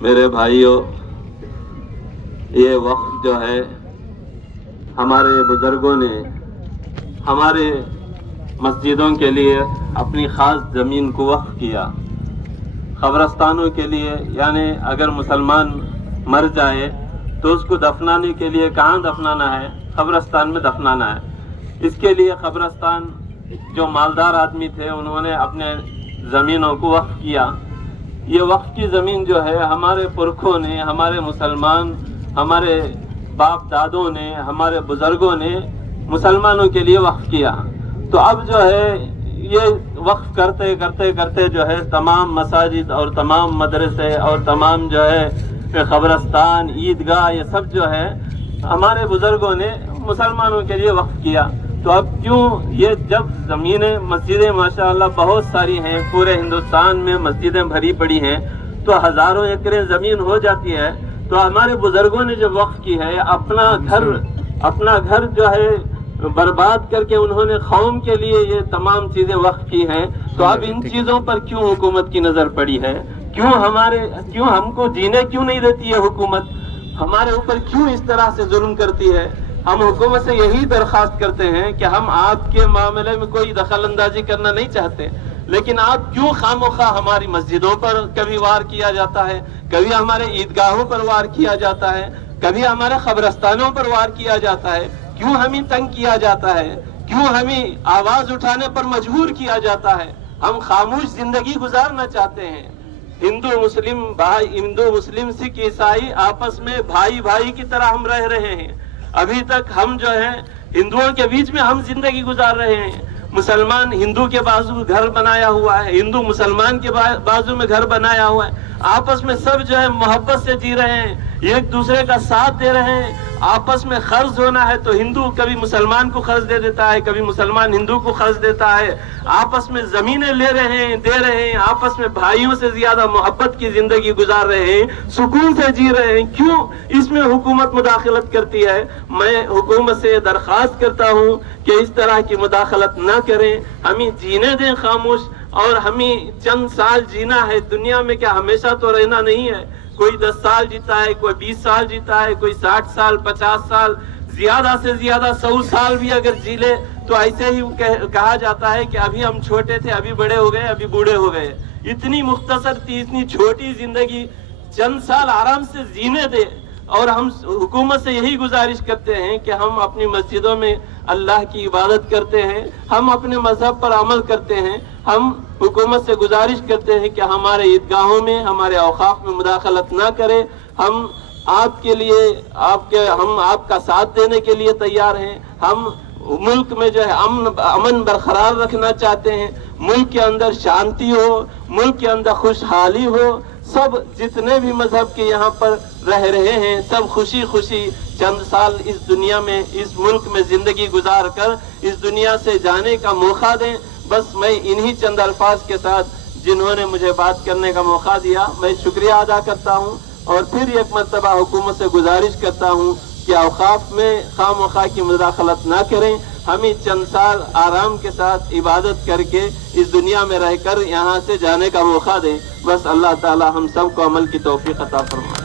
میرے بھائیوں، یہ وقت جو ہے ہمارے بزرگوں نے ہمارے مسجدوں کے لیے اپنی خاص زمین کو وقف کیا، قبرستانوں کے لیے، یعنی اگر مسلمان مر جائے تو اس کو دفنانے کے لیے کہاں دفنانا ہے؟ قبرستان میں دفنانا ہے۔ اس کے لیے قبرستان جو مالدار آدمی تھے انہوں نے اپنے زمینوں کو وقف کیا۔ یہ وقف کی زمین جو ہے ہمارے پرکھوں نے، ہمارے مسلمان، ہمارے باپ دادوں نے، ہمارے بزرگوں نے مسلمانوں کے لیے وقف کیا۔ تو اب جو ہے یہ وقف کرتے کرتے کرتے جو ہے تمام مساجد اور تمام مدرسے اور تمام جو ہے قبرستان، عیدگاہ، یہ سب جو ہے ہمارے بزرگوں نے مسلمانوں کے لیے وقف کیا۔ تو اب کیوں یہ جب زمینیں، مسجدیں ماشاءاللہ بہت ساری ہیں، پورے ہندوستان میں مسجدیں بھری پڑی ہیں، تو ہزاروں ایکڑیں زمین ہو جاتی ہے، تو ہمارے بزرگوں نے جو وقف کی ہے اپنا گھر جو ہے برباد کر کے انہوں نے قوم کے لیے یہ تمام چیزیں وقف کی ہیں، تو اب ان چیزوں پر کیوں حکومت کی نظر پڑی ہے؟ کیوں ہم کو جینے کیوں نہیں دیتی ہے حکومت؟ ہمارے اوپر کیوں اس طرح سے ظلم کرتی ہے؟ ہم حکومت سے یہی درخواست کرتے ہیں کہ ہم آپ کے معاملے میں کوئی دخل اندازی کرنا نہیں چاہتے، لیکن آپ کیوں خواہ ہماری مسجدوں پر کبھی وار کیا جاتا ہے، کبھی ہمارے عیدگاہوں پر وار کیا جاتا ہے، کبھی ہمارے قبرستانوں پر وار کیا جاتا ہے، کیوں ہمیں تنگ کیا جاتا ہے، کیوں ہمیں آواز اٹھانے پر مجبور کیا جاتا ہے؟ ہم خاموش زندگی گزارنا چاہتے ہیں۔ ہندو مسلم سکھ عیسائی آپس میں بھائی کی طرح ہم رہ رہے ہیں۔ ابھی تک ہم جو ہے ہندوؤں کے بیچ میں ہم زندگی گزار رہے ہیں۔ مسلمان ہندو کے بازو گھر بنایا ہوا ہے، ہندو مسلمان کے بازو میں گھر بنایا ہوا ہے، آپس میں سب جو ہے محبت سے جی رہے ہیں، ایک دوسرے کا ساتھ دے رہے ہیں۔ آپس میں قرض ہونا ہے تو ہندو کبھی مسلمان کو قرض دے دیتا ہے، کبھی مسلمان ہندو کو قرض دیتا ہے، آپس میں زمینیں لے رہے ہیں، دے رہے ہیں، آپس میں بھائیوں سے زیادہ محبت کی زندگی گزار رہے ہیں، سکون سے جی رہے ہیں۔ کیوں اس میں حکومت مداخلت کرتی ہے؟ میں حکومت سے درخواست کرتا ہوں کہ اس طرح کی مداخلت نہ کریں، ہمیں جینے دیں خاموش، اور ہمیں چند سال جینا ہے دنیا میں، کیا ہمیشہ تو رہنا نہیں ہے؟ کوئی 10 سال جیتا ہے، کوئی 20 سال جیتا ہے، کوئی 60 سال، 50 سال، زیادہ سے زیادہ 100 سال بھی اگر جی لے تو ایسے ہی کہا جاتا ہے کہ ابھی ہم چھوٹے تھے، ابھی بڑے ہو گئے، ابھی بوڑھے ہو گئے۔ اتنی مختصر تھی، اتنی چھوٹی زندگی، چند سال آرام سے جینے دے۔ اور ہم حکومت سے یہی گزارش کرتے ہیں کہ ہم اپنی مسجدوں میں اللہ کی عبادت کرتے ہیں، ہم اپنے مذہب پر عمل کرتے ہیں۔ ہم حکومت سے گزارش کرتے ہیں کہ ہمارے عیدگاہوں میں، ہمارے اوقاف میں مداخلت نہ کرے۔ ہم آپ کے لیے ہم آپ کا ساتھ دینے کے لیے تیار ہیں۔ ہم ملک میں جو ہے امن برقرار رکھنا چاہتے ہیں، ملک کے اندر شانتی ہو، ملک کے اندر خوشحالی ہو۔ سب جتنے بھی مذہب کے یہاں پر رہ رہے ہیں، سب خوشی چند سال اس دنیا میں، اس ملک میں زندگی گزار کر اس دنیا سے جانے کا موقع دیں۔ بس میں انہی چند الفاظ کے ساتھ جنہوں نے مجھے بات کرنے کا موقع دیا، میں شکریہ ادا کرتا ہوں، اور پھر ایک مرتبہ حکومت سے گزارش کرتا ہوں کہ اوقاف میں خواہ مخواہ کی مداخلت نہ کریں۔ ہمیں چند سال آرام کے ساتھ عبادت کر کے اس دنیا میں رہ کر یہاں سے جانے کا موقع دیں۔ بس اللہ تعالی ہم سب کو عمل کی توفیق عطا فرمائے۔